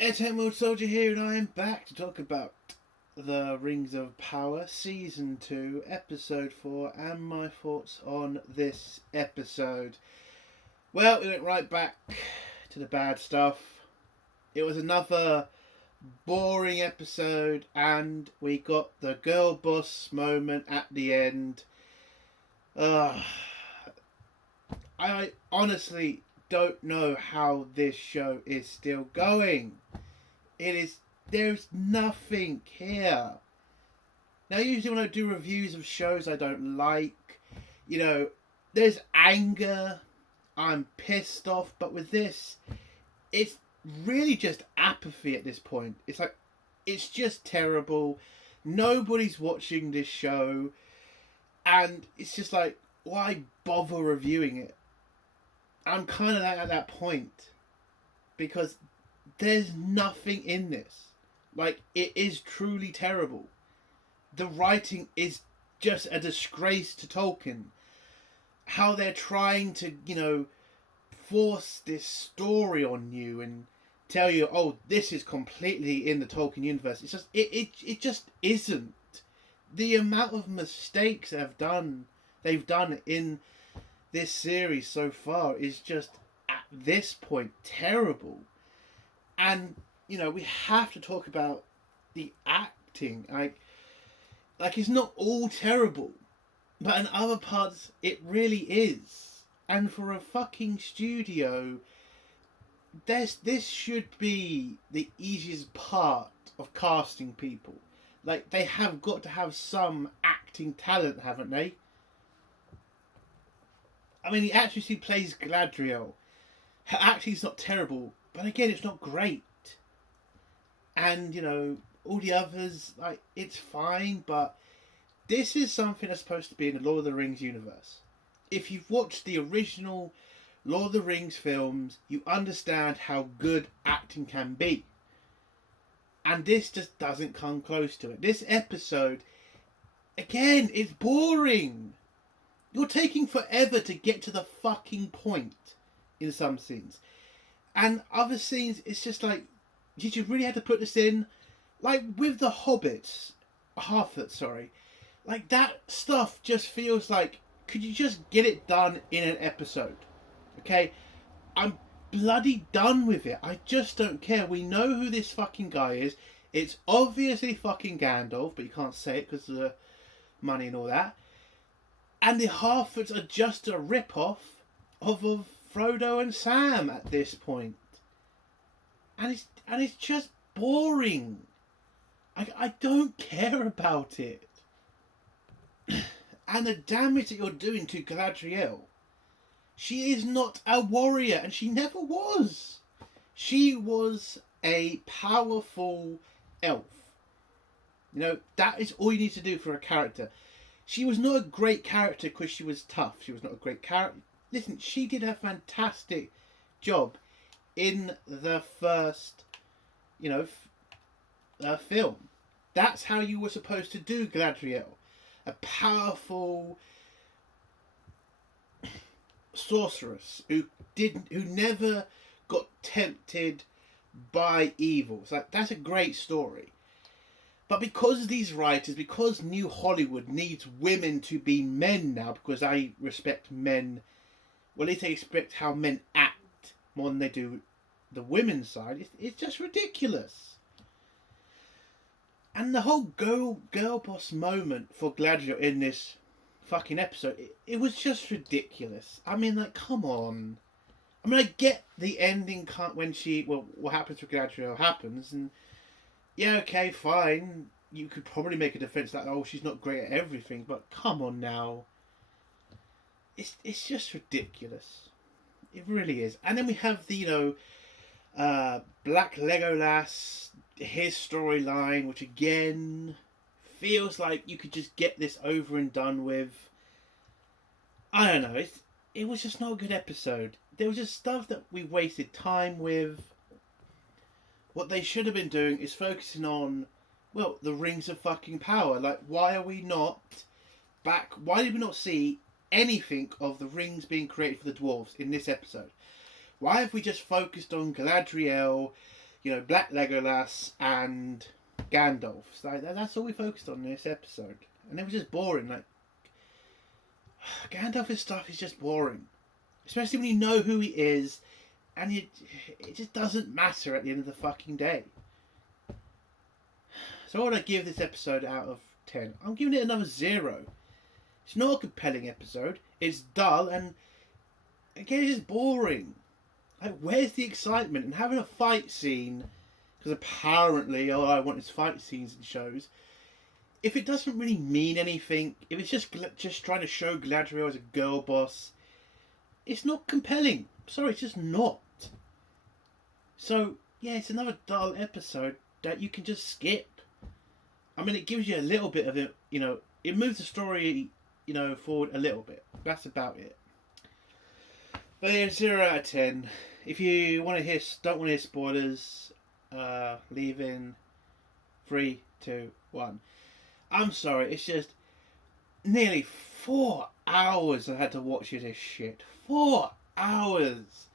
Ed Emerald Soldier here, and I am back to talk about The Rings of Power, Season 2, Episode 4, and my thoughts on this episode. Well, we went right back to the bad stuff. It was another boring episode, and we got the girl boss moment at the end. I honestly don't know how this show is still going. There's nothing here. Now, usually when I do reviews of shows I don't like, there's anger, I'm pissed off, but with this, it's really just apathy at this point. It's just terrible. Nobody's watching this show, and it's just like, why bother reviewing it? I'm kind of at that point because there's nothing in this. It is truly terrible. The writing is just a disgrace to Tolkien. How they're trying to, force this story on you and tell you, oh, this is completely in the Tolkien universe. It's just, it just isn't. The amount of mistakes they've done in this series so far is just, at this point, terrible. And, we have to talk about the acting. It's not all terrible, but in other parts, it really is. And for a fucking studio, this should be the easiest part of casting people. They have got to have some acting talent, haven't they? I mean, the actress who plays Galadriel, her acting's not terrible, but again, it's not great. And, all the others, it's fine, but this is something that's supposed to be in the Lord of the Rings universe. If you've watched the original Lord of the Rings films, you understand how good acting can be. And this just doesn't come close to it. This episode, again, it's boring. You're taking forever to get to the fucking point in some scenes. And other scenes, it's just like, did you really have to put this in? With the Hobbits, that stuff just feels like, could you just get it done in an episode? Okay? I'm bloody done with it. I just don't care. We know who this fucking guy is. It's obviously fucking Gandalf, but you can't say it because of the money and all that. And the Harfoots are just a rip-off of Frodo and Sam at this point. And it's just boring. I don't care about it. And the damage that you're doing to Galadriel. She is not a warrior, and she never was. She was a powerful elf. That is all you need to do for a character. She was not a great character because she was tough. She was not a great character. Listen, she did a fantastic job in the first, film. That's how you were supposed to do Galadriel. A powerful sorceress who never got tempted by evil. That's a great story. But because these writers, because New Hollywood needs women to be men now, because I respect men, well, at least they respect how men act more than they do the women's side, it's just ridiculous. And the whole girl boss moment for Galadriel in this fucking episode, it was just ridiculous. I mean, come on. I mean, I get the ending when what happens with Galadriel happens, and yeah, okay, fine. You could probably make a defense that, oh, she's not great at everything, but come on now. It's just ridiculous. It really is. And then we have the, Black Legolas, his storyline, which again feels like you could just get this over and done with. I don't know. It was just not a good episode. There was just stuff that we wasted time with. What they should have been doing is focusing on, the Rings of fucking Power. Why are we not back? Why did we not see anything of the rings being created for the dwarves in this episode? Why have we just focused on Galadriel, Black Legolas and Gandalf. So that's all we focused on in this episode. And it was just boring. Like, Gandalf's stuff is just boring. Especially when you know who he is, and it just doesn't matter at the end of the fucking day. So what would I give this episode out of 10? I'm giving it another 0. It's not a compelling episode. It's dull, and again, it's just boring. Like, where's the excitement? And having a fight scene, because apparently all I want is fight scenes in shows. If it doesn't really mean anything, if it's just trying to show Galadriel as a girl boss, it's not compelling. Sorry, it's just not. So, yeah, it's another dull episode that you can just skip. I mean, it gives you a little bit of it, it moves the story, forward a little bit. That's about it. But yeah, 0 out of 10. If you don't want to hear spoilers, leave in 3, 2, 1. I'm sorry, it's just nearly 4 hours I had to watch this shit. 4 hours!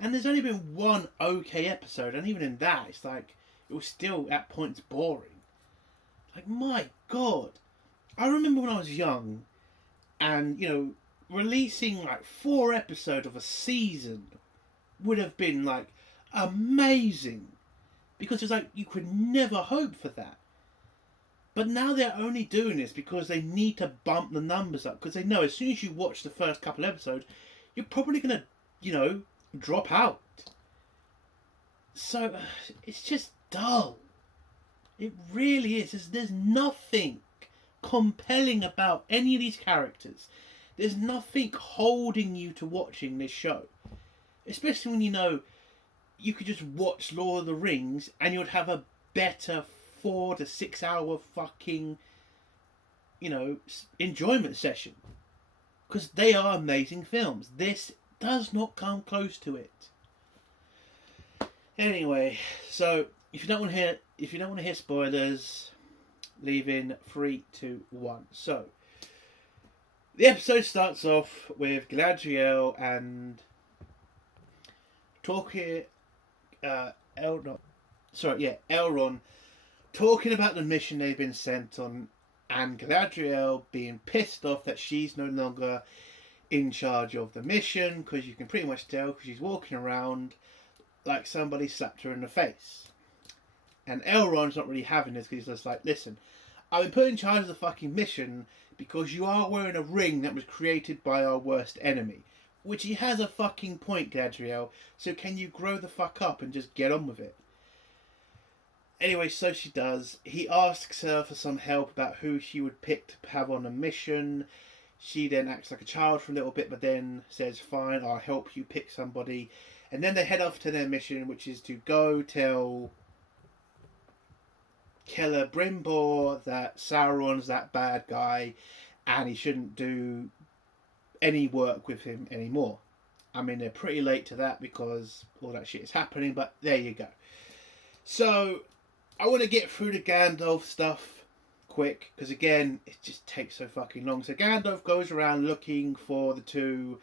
And there's only been one okay episode, and even in that, it's like, it was still at points boring. Like, my God. I remember when I was young, and, releasing like 4 episodes of a season would have been like amazing. Because it's like, you could never hope for that. But now they're only doing this because they need to bump the numbers up. Because they know as soon as you watch the first couple episodes, you're probably going to, drop out. So, it's just dull. It really is. There's nothing compelling about any of these characters. There's nothing holding you to watching this show. Especially when you could just watch Lord of the Rings and you'd have a better 4 to 6 hour fucking, enjoyment session. Because they are amazing films. This does not come close to it. Anyway, so if you don't want to hear spoilers, leave in 3, 2, 1. So the episode starts off with Galadriel and Elrond talking about the mission they've been sent on, and Galadriel being pissed off that she's no longer in charge of the mission, because you can pretty much tell because she's walking around like somebody slapped her in the face. And Elrond's not really having this because he's just like, listen, I've been put in charge of the fucking mission because you are wearing a ring that was created by our worst enemy. Which he has a fucking point, Galadriel. So can you grow the fuck up and just get on with it? Anyway, so she does. He asks her for some help about who she would pick to have on a mission. She then acts like a child for a little bit, but then says, fine, I'll help you pick somebody. And then they head off to their mission, which is to go tell Celebrimbor that Sauron's that bad guy and he shouldn't do any work with him anymore. I mean, they're pretty late to that because all that shit is happening, but there you go. So, I want to get through the Gandalf stuff quick, because again, it just takes so fucking long. So Gandalf goes around looking for the 2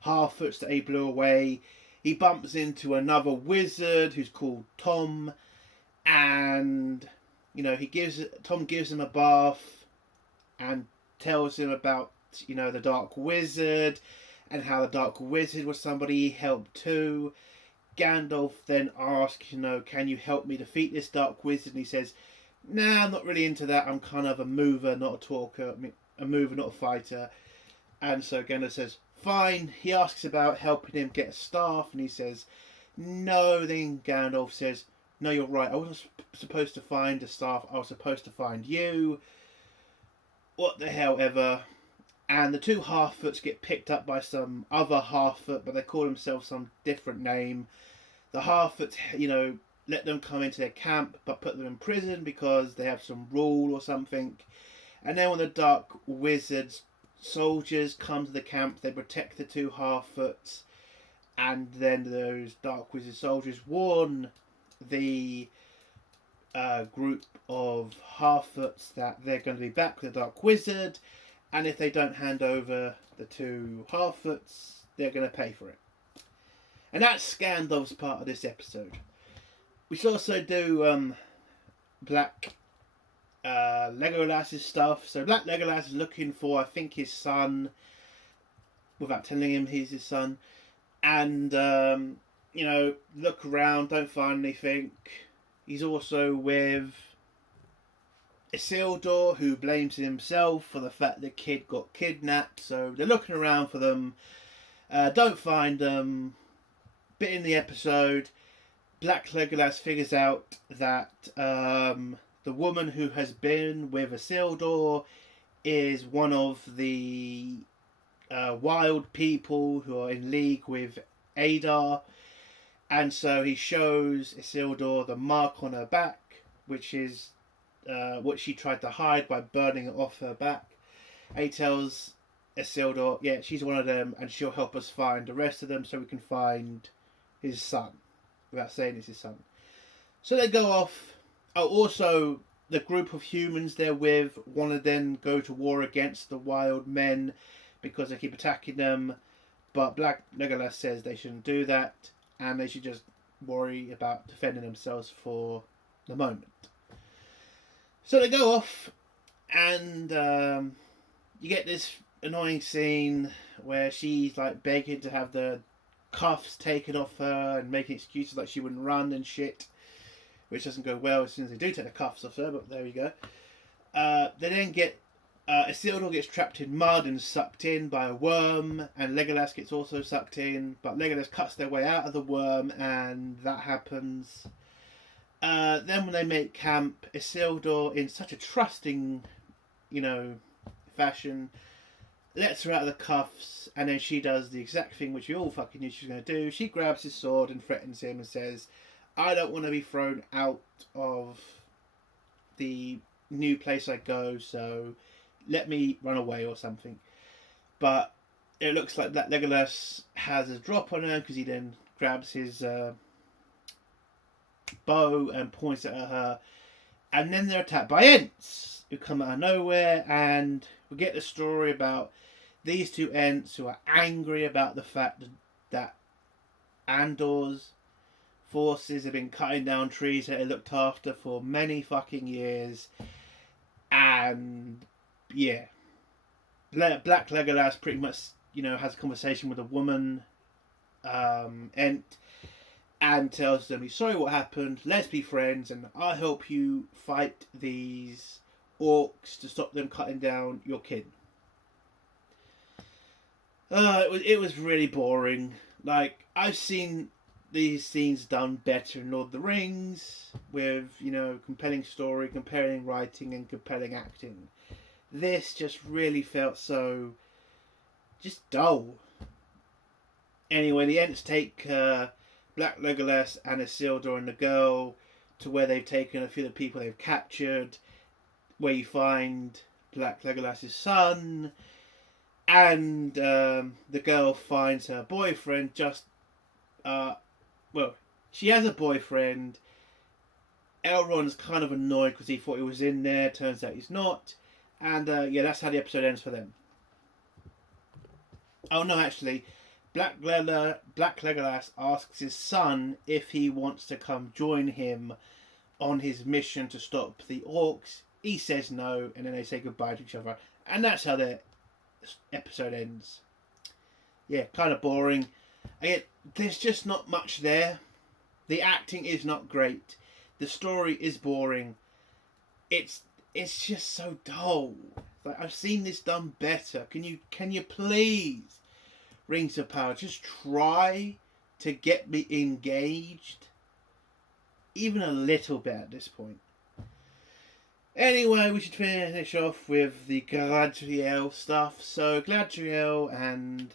half-foots that he blew away. He bumps into another wizard who's called Tom, and Tom gives him a bath and tells him about the Dark Wizard and how the Dark Wizard was somebody he helped too. Gandalf then asks, can you help me defeat this Dark Wizard? And he says, nah, I'm not really into that. I'm kind of a mover, not a talker. A mover, not a fighter. And so Gandalf says, fine. He asks about helping him get a staff, and he says, no. Then Gandalf says, no, you're right. I wasn't supposed to find a staff. I was supposed to find you. What the hell ever. And the 2 half-foots get picked up by some other half-foot, but they call themselves some different name. The half-foots, let them come into their camp, but put them in prison because they have some rule or something. And then when the Dark Wizard's soldiers come to the camp, they protect the 2 half-foots. And then those Dark Wizard soldiers warn the group of half-foots that they're going to be back with the Dark Wizard. And if they don't hand over the 2 half-foots, they're going to pay for it. And that's Gandalf's part of this episode. we should also do Black Legolas' stuff. So Black Legolas is looking for, I think, his son, without telling him he's his son. And, look around, don't find anything. He's also with Isildur, who blames himself for the fact the kid got kidnapped. So they're looking around for them. Don't find them. Bit in the episode, Black Legolas figures out that the woman who has been with Isildur is one of the wild people who are in league with Adar. And so he shows Isildur the mark on her back, which is what she tried to hide by burning it off her back. And he tells Isildur, yeah, she's one of them, and she'll help us find the rest of them so we can find his son, without saying it's his son. So they go off. Oh, also, the group of humans they're with want to then go to war against the wild men because they keep attacking them. But Black Legolas says they shouldn't do that, and they should just worry about defending themselves for the moment. So they go off, and you get this annoying scene where she's like begging to have the cuffs taken off her and making excuses like she wouldn't run and shit, which doesn't go well as soon as they do take the cuffs off her, but there we go. They then get Isildur gets trapped in mud and sucked in by a worm, and Legolas gets also sucked in, but Legolas cuts their way out of the worm, and that happens. Then when they make camp, Isildur, in such a trusting, fashion, lets her out of the cuffs, and then she does the exact thing which we all fucking knew she was going to do. She grabs his sword and threatens him and says, I don't want to be thrown out of the new place I go, so let me run away or something. But it looks like that Legolas has a drop on her because he then grabs his bow and points it at her. And then they're attacked by Ents who come out of nowhere, and we get the story about these two Ents who are angry about the fact that Andor's forces have been cutting down trees that they looked after for many fucking years. And yeah, Black Legolas pretty much, has a conversation with a woman, Ent, and tells them he's sorry what happened, let's be friends, and I'll help you fight these orcs to stop them cutting down your kin. It was really boring. Like, I've seen these scenes done better in Lord of the Rings, with, compelling story, compelling writing, and compelling acting. This just really felt so just dull. Anyway, the Ents take Black Legolas and Isildur and the girl to where they've taken a few of the people they've captured, where you find Black Legolas' son, and the girl finds her boyfriend she has a boyfriend. Elrond's kind of annoyed because he thought he was in there, turns out he's not. And that's how the episode ends for them. Oh no, actually, Black Legolas asks his son if he wants to come join him on his mission to stop the orcs. He says no, and then they say goodbye to each other. And that's how the episode ends. Yeah, kind of boring. Again, there's just not much there. The acting is not great. The story is boring. It's just so dull. Like, I've seen this done better. Can you please, Rings of Power, just try to get me engaged? Even a little bit at this point. Anyway, we should finish off with the Galadriel stuff. So Galadriel and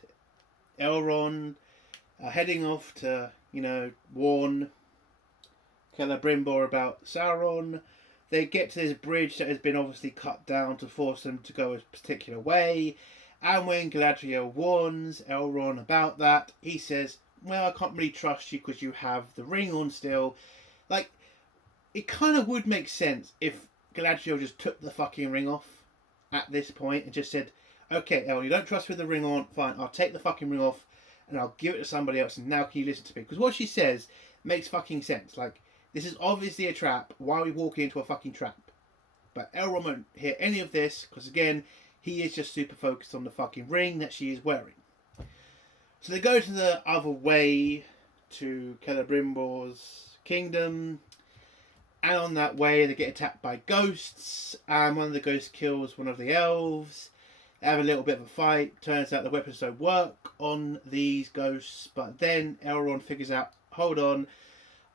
Elrond are heading off to, warn Celebrimbor about Sauron. They get to this bridge that has been obviously cut down to force them to go a particular way. And when Galadriel warns Elrond about that, he says, well, I can't really trust you because you have the ring on still. Like, it kind of would make sense if Galadriel just took the fucking ring off at this point and just said, okay, El, you don't trust me with the ring on, fine, I'll take the fucking ring off and I'll give it to somebody else, and now can you listen to me? Because what she says makes fucking sense. Like, This is obviously a trap. Why are we walking into a fucking trap? But Elrond won't hear any of this because, again, he is just super focused on the fucking ring that she is wearing. So they go to the other way to Celebrimbor's kingdom. And on that way, they get attacked by ghosts. And one of the ghosts kills one of the elves. They have a little bit of a fight. Turns out the weapons don't work on these ghosts. But then Elrond figures out, hold on,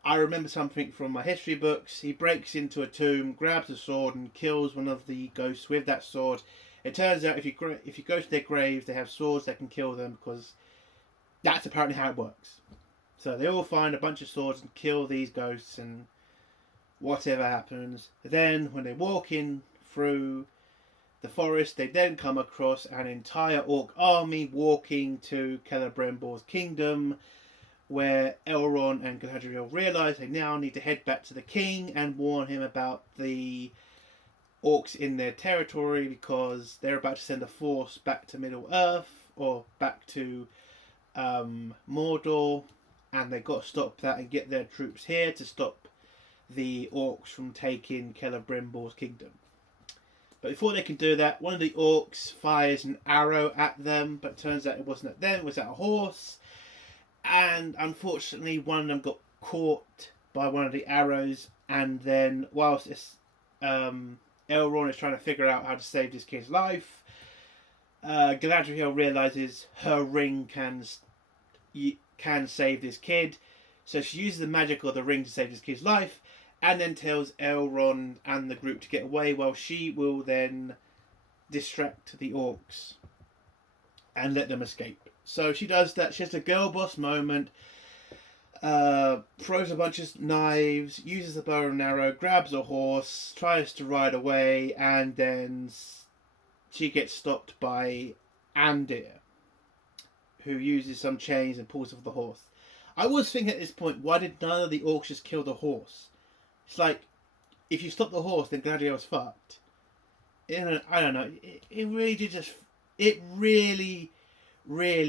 I remember something from my history books. He breaks into a tomb, grabs a sword, and kills one of the ghosts with that sword. It turns out if you go to their graves, they have swords that can kill them, because that's apparently how it works. So they all find a bunch of swords and kill these ghosts, and whatever happens. Then, when they're walking through the forest, they then come across an entire orc army walking to Celebrimbor's kingdom, where Elrond and Galadriel realise they now need to head back to the king and warn him about the orcs in their territory, because they're about to send a force back to Middle-earth, or back to Mordor, and they've got to stop that and get their troops here to stop the orcs from taking Celebrimbor's kingdom. But before they can do that, one of the orcs fires an arrow at them, but it turns out it wasn't at them, it was at a horse. And unfortunately, one of them got caught by one of the arrows, and then whilst Elrond is trying to figure out how to save this kid's life, Galadriel realises her ring can save this kid, so she uses the magic of the ring to save this kid's life, and then tells Elrond and the group to get away, while she will then distract the orcs and let them escape. So she does that. She has a girl boss moment, throws a bunch of knives, uses a bow and arrow, grabs a horse, tries to ride away, and then she gets stopped by Andir, who uses some chains and pulls off the horse. I was thinking at this point, why did none of the orcs just kill the horse? It's like, if you stop the horse, then Galadriel's fucked. I don't know. It really did just... It really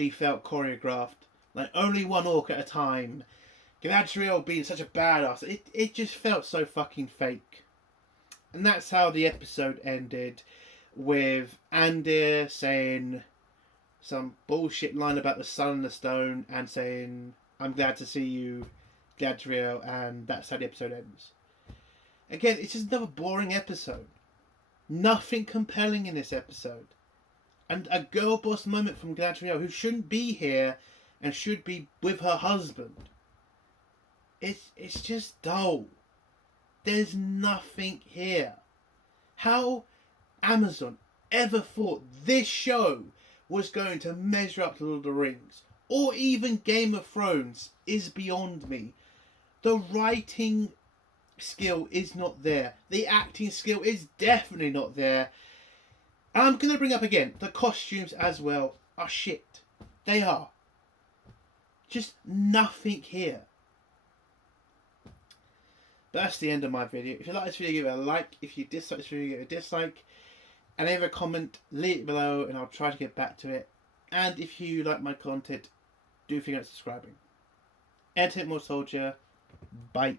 felt choreographed. Like, only one orc at a time. Galadriel being such a badass. It just felt so fucking fake. And that's how the episode ended, with Andir saying some bullshit line about the sun and the stone, and saying, I'm glad to see you, Galadriel, and that's how the episode ends. Again, it's just another boring episode. Nothing compelling in this episode. And a girl boss moment from Galadriel, who shouldn't be here and should be with her husband. It's just dull. There's nothing here. How Amazon ever thought this show was going to measure up to Lord of the Rings, or even Game of Thrones, is beyond me. The writing skill is not there. The acting skill is definitely not there. And I'm going to bring up again, the costumes as well are shit. They are. Just nothing here. But that's the end of my video. If you like this video, give it a like. If you dislike this video, give it a dislike. And leave a comment, leave it below, and I'll try to get back to it. And if you like my content, do think about subscribing. Entertainment Soldier, bye.